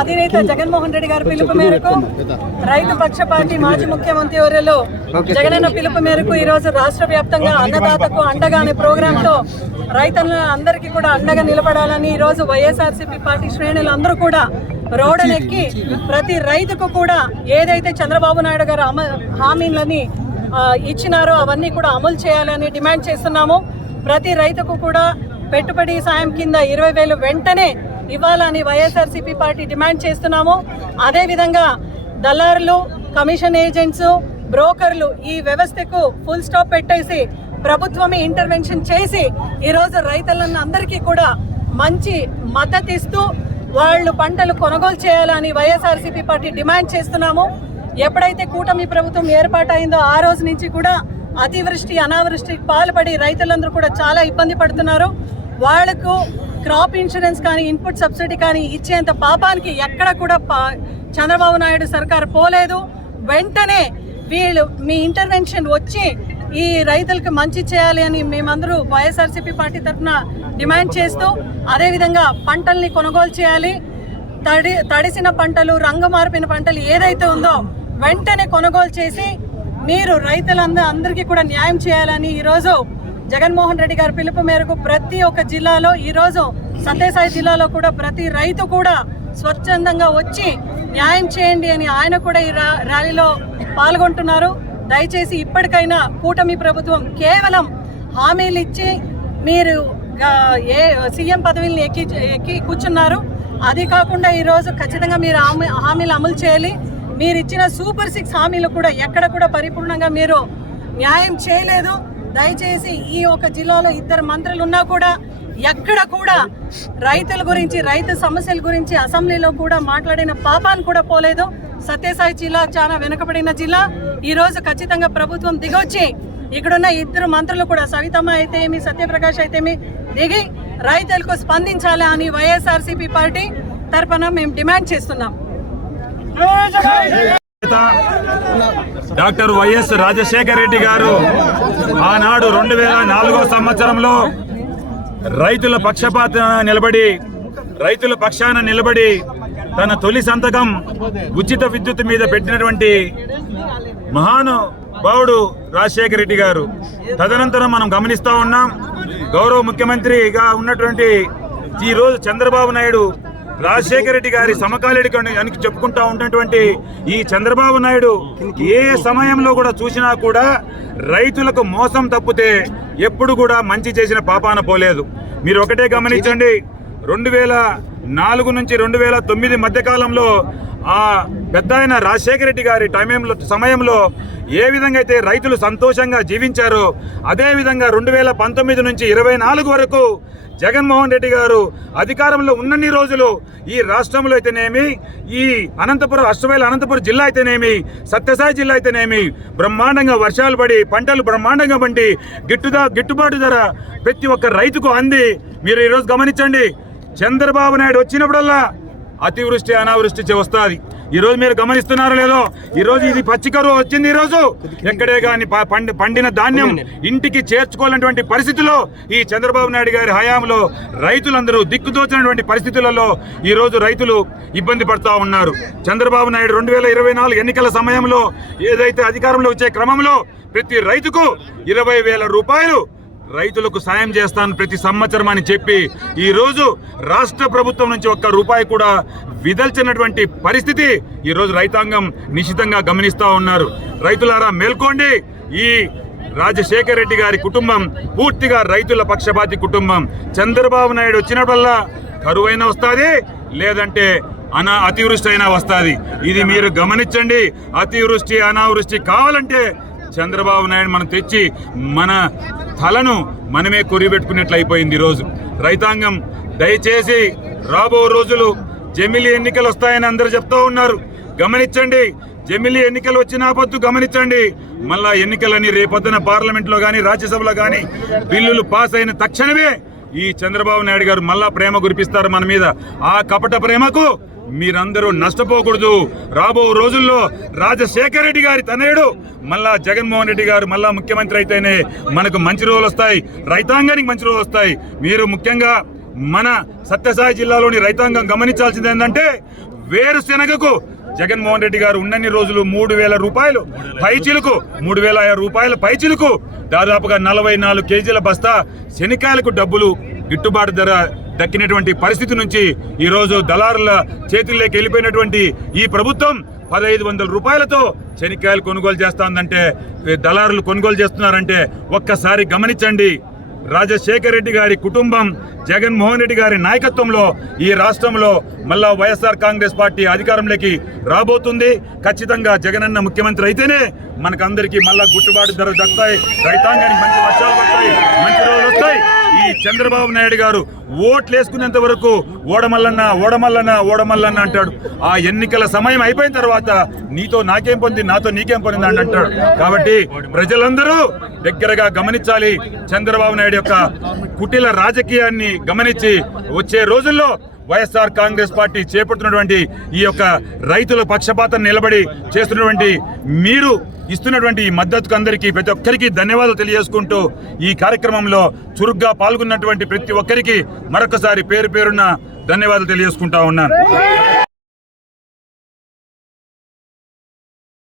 అధినేత జగన్మోహన్ రెడ్డి గారి పిలుపు మేరకు రైతు పక్ష పార్టీ మాజీ ముఖ్యమంత్రి వర్యులు జగనన్న పిలుపు మేరకు ఈ రోజు రాష్ట్ర వ్యాప్తంగా అన్నదాతకు అండగా అనే ప్రోగ్రామ్ తో రైతులందరికీ కూడా అండగా నిలబడాలని ఈ రోజు వైఎస్ఆర్సీపీ పార్టీ శ్రేణులు అందరూ కూడా రోడ్డునెక్కి ప్రతి రైతుకు కూడా ఏదైతే చంద్రబాబు నాయుడు గారు హామీలని ఇచ్చినారో అవన్నీ కూడా అమలు చేయాలని డిమాండ్ చేస్తున్నాము. ప్రతి రైతుకు కూడా పెట్టుబడి సాయం కింద 20,000 వెంటనే ఇవ్వాలని వైఎస్ఆర్సీపీ పార్టీ డిమాండ్ చేస్తున్నాము. అదేవిధంగా దళారులు, కమిషన్ ఏజెంట్స్, బ్రోకర్లు ఈ వ్యవస్థకు ఫుల్ స్టాప్ పెట్టేసి ప్రభుత్వమే ఇంటర్వెన్షన్ చేసి ఈరోజు రైతులందరికీ కూడా మంచి మద్దతు ఇస్తూ వాళ్ళు పంటలు కొనుగోలు చేయాలని వైఎస్ఆర్సీపీ పార్టీ డిమాండ్ చేస్తున్నాము. ఎప్పుడైతే కూటమి ప్రభుత్వం ఏర్పాటైందో ఆ రోజు నుంచి కూడా అతివృష్టి అనావృష్టికి పాల్పడి రైతులందరూ కూడా చాలా ఇబ్బంది పడుతున్నారు. వాళ్లకు క్రాప్ ఇన్సూరెన్స్ కానీ ఇన్పుట్ సబ్సిడీ కానీ ఇచ్చేంత పాపానికి ఎక్కడ కూడా చంద్రబాబు నాయుడు సర్కార్ పోలేదు. వెంటనే వీళ్ళు మీ ఇంటర్వెన్షన్ వచ్చి ఈ రైతులకు మంచి చేయాలి అని మేమందరూ వైఎస్ఆర్సీపీ పార్టీ తరఫున డిమాండ్ చేస్తూ, అదేవిధంగా పంటల్ని కొనుగోలు చేయాలి. తడిసిన పంటలు, రంగు మార్పిన పంటలు ఏదైతే ఉందో వెంటనే కొనుగోలు చేసి మీరు రైతులందరికీ కూడా న్యాయం చేయాలని ఈరోజు జగన్మోహన్ రెడ్డి గారి పిలుపు మేరకు ప్రతి ఒక్క జిల్లాలో, ఈరోజు సత్యసాయి జిల్లాలో కూడా ప్రతి రైతు కూడా స్వచ్ఛందంగా వచ్చి న్యాయం చేయండి అని ఆయన కూడా ఈ ర్యాలీలో పాల్గొంటున్నారు. దయచేసి ఇప్పటికైనా కూటమి ప్రభుత్వం కేవలం హామీలు ఇచ్చి మీరు సీఎం పదవిని ఎక్కి కూర్చున్నారు. అది కాకుండా ఈరోజు ఖచ్చితంగా మీరు హామీలు అమలు చేయాలి. మీరు ఇచ్చిన సూపర్ 6 హామీలు కూడా ఎక్కడ కూడా పరిపూర్ణంగా మీరు న్యాయం చేయలేదు. దయచేసి ఈ ఒక జిల్లాలో 2 మంత్రులు ఉన్నా కూడా ఎక్కడ కూడా రైతుల గురించి, రైతు సమస్యల గురించి అసెంబ్లీలో కూడా మాట్లాడిన పాపాన్ని కూడా పోలేదు. సత్యసాయి జిల్లా చాలా వెనుకబడిన జిల్లా. ఈరోజు ఖచ్చితంగా ప్రభుత్వం దిగొచ్చి ఇక్కడున్న 2 మంత్రులు కూడా సవితమ్మ అయితేమి, సత్యప్రకాష్ అయితేమి దిగి రైతులకు స్పందించాలి అని వైఎస్ఆర్సీపీ పార్టీ తరఫున మేము డిమాండ్ చేస్తున్నాం. డాక్టర్ వైఎస్ రాజశేఖర రెడ్డి గారు ఆనాడు 2004వ సంవత్సరంలో రైతుల పక్షాన నిలబడి తన తొలి సంతకం ఉచిత విద్యుత్ మీద పెట్టినటువంటి మహానుభావుడు రాజశేఖర రెడ్డి గారు. తదనంతరం మనం గమనిస్తూ ఉన్నాం, గౌరవ ముఖ్యమంత్రిగా ఉన్నటువంటి ఈరోజు చంద్రబాబు నాయుడు రాజశేఖర రెడ్డి గారి సమకాలీనుడు అని చెప్పుకుంటా ఉన్నటువంటి ఈ చంద్రబాబు నాయుడు ఏ సమయంలో కూడా చూసినా కూడా రైతులకు మోసం తప్పితే ఎప్పుడు కూడా మంచి చేసిన పాపాన పోలేదు. మీరు ఒకటే గమనించండి, 2004 నుంచి 2009 మధ్యకాలంలో ఆ పెద్ద ఆయన రాజశేఖర రెడ్డి గారి సమయంలో ఏ విధంగా అయితే రైతులు సంతోషంగా జీవించారో అదేవిధంగా 2019 నుంచి 2024 వరకు జగన్మోహన్ రెడ్డి గారు అధికారంలో ఉన్నన్ని రోజులు ఈ రాష్ట్రంలో అయితేనేమి, ఈ అనంతపురం జిల్లా అయితేనేమి, సత్యసాయి జిల్లా అయితేనేమి బ్రహ్మాండంగా వర్షాలు పడి పంటలు బ్రహ్మాండంగా పండి గిట్టుబాటు ధర ప్రతి ఒక్క రైతుకు అంది. మీరు ఈరోజు గమనించండి, చంద్రబాబు నాయుడు వచ్చినప్పుడల్లా అతివృష్టి అనావృష్టి వస్తుంది. ఈరోజు మీరు గమనిస్తున్నారో లేదో, ఈరోజు ఇది పచ్చికరువు వచ్చింది. ఈరోజు ఎక్కడే కానీ పండిన ధాన్యం ఇంటికి చేర్చుకోవాలన్నటువంటి పరిస్థితుల్లో ఈ చంద్రబాబు నాయుడు గారి హయాంలో రైతులందరూ దిక్కుదోచినటువంటి పరిస్థితులలో ఈరోజు రైతులు ఇబ్బంది పడుతూ ఉన్నారు. చంద్రబాబు నాయుడు 2024 ఎన్నికల సమయంలో ఏదైతే అధికారంలో వచ్చే క్రమంలో ప్రతి రైతుకు 20,000 రూపాయలు రైతులకు సాయం చేస్తాను ప్రతి సంవత్సరం అని చెప్పి ఈరోజు రాష్ట్ర ప్రభుత్వం నుంచి ఒక్క రూపాయి కూడా విదల్చినటువంటి పరిస్థితి ఈరోజు రైతాంగం నిశ్చితంగా గమనిస్తూ ఉన్నారు. రైతులారా మేల్కోండి, ఈ రాజశేఖర రెడ్డి గారి కుటుంబం పూర్తిగా రైతుల పక్షపాతి కుటుంబం. చంద్రబాబు నాయుడు వచ్చినప్పుడల్లా కరువైనా వస్తుంది, లేదంటే అతివృష్టి అయినా వస్తుంది. ఇది మీరు గమనించండి. అతివృష్టి అనావృష్టి కావాలంటే చంద్రబాబు నాయుడు మనం తెచ్చి మన తలను మనమే కొరిపెట్టుకున్నట్లు అయిపోయింది. ఈరోజు రైతాంగం దయచేసి రాబో రోజులు జమిలీ ఎన్నికలు వస్తాయని అందరూ చెప్తూ ఉన్నారు. గమనించండి, జమిలీ ఎన్నికలు వచ్చినా పొద్దు గమనించండి, మళ్ళా ఎన్నికలని రేపొద్దున పార్లమెంట్లో కానీ రాజ్యసభలో కానీ బిల్లులు పాస్ అయిన తక్షణమే ఈ చంద్రబాబు నాయుడు గారు మళ్ళా ప్రేమ కురిపిస్తారు మన మీద. ఆ కపట ప్రేమకు మీరందరూ నష్టపోకూడదు. రాబో రోజుల్లో రాజశేఖర రెడ్డి గారి తనయుడు మళ్ళా జగన్మోహన్ రెడ్డి గారు మళ్ళా ముఖ్యమంత్రి అయితేనే మనకు మంచి రోజులు వస్తాయి, రైతాంగానికి మంచి రోజులు వస్తాయి. మీరు ముఖ్యంగా మన సత్యసాయి జిల్లాలోని రైతాంగం గమనించాల్సింది ఏంటంటే వేరుశెనగకు జగన్మోహన్ రెడ్డి గారు ఉన్నన్ని రోజులు 3,000 రూపాయలు పైచిలుకు 3,000 రూపాయల పైచిలుకు దాదాపుగా 44 కేజీల బస్తా శనక్కాయలకు డబ్బులు గిట్టుబాటు ధర దక్కినటువంటి పరిస్థితి నుంచి ఈరోజు దళారుల చేతుల్లోకి వెళ్ళిపోయినటువంటి ఈ ప్రభుత్వం 1,500 రూపాయలతో శనక్కాయలు కొనుగోలు చేస్తుందంటే, దళారులు కొనుగోలు చేస్తున్నారంటే ఒక్కసారి గమనించండి. రాజశేఖర రెడ్డి గారి కుటుంబం, జగన్మోహన్ రెడ్డి గారి నాయకత్వంలో ఈ రాష్ట్రంలో మళ్ళా వైఎస్ఆర్ కాంగ్రెస్ పార్టీ అధికారంలోకి రాబోతుంది. ఖచ్చితంగా జగనన్న ముఖ్యమంత్రి అయితేనే మనకందరికీ మళ్ళా గిట్టుబాటు ధర దక్కుతాయి, రైతాంగానికి మంచి వర్షాలు పడతాయి, మంచి రోజులు వస్తాయి. ఈ చంద్రబాబు నాయుడు గారు ఓట్లు వేసుకునేంత వరకు ఓడమల్లన్న అంటాడు. ఆ ఎన్నికల సమయం అయిపోయిన తర్వాత నీతో నాకేం పొంది, నాతో నీకేం పొందింది అని అంటాడు. కాబట్టి ప్రజలందరూ దగ్గరగా గమనించాలి. చంద్రబాబు నాయుడు యొక్క కుటిల రాజకీయాన్ని గమనించి వచ్చే రోజుల్లో వైఎస్ఆర్ కాంగ్రెస్ పార్టీ చేపడుతున్నటువంటి ఈ యొక్క రైతుల పక్షపాతం నిలబడి చేస్తున్నటువంటి మీరు ఇస్తున్నటువంటి ఈ మద్దతుకు అందరికీ ప్రతి ఒక్కరికి ధన్యవాదాలు తెలియజేసుకుంటూ ఈ కార్యక్రమంలో చురుగ్గా పాల్గొన్నటువంటి ప్రతి ఒక్కరికి మరొకసారి పేరు పేరున ధన్యవాదాలు తెలియజేసుకుంటా ఉన్నాను.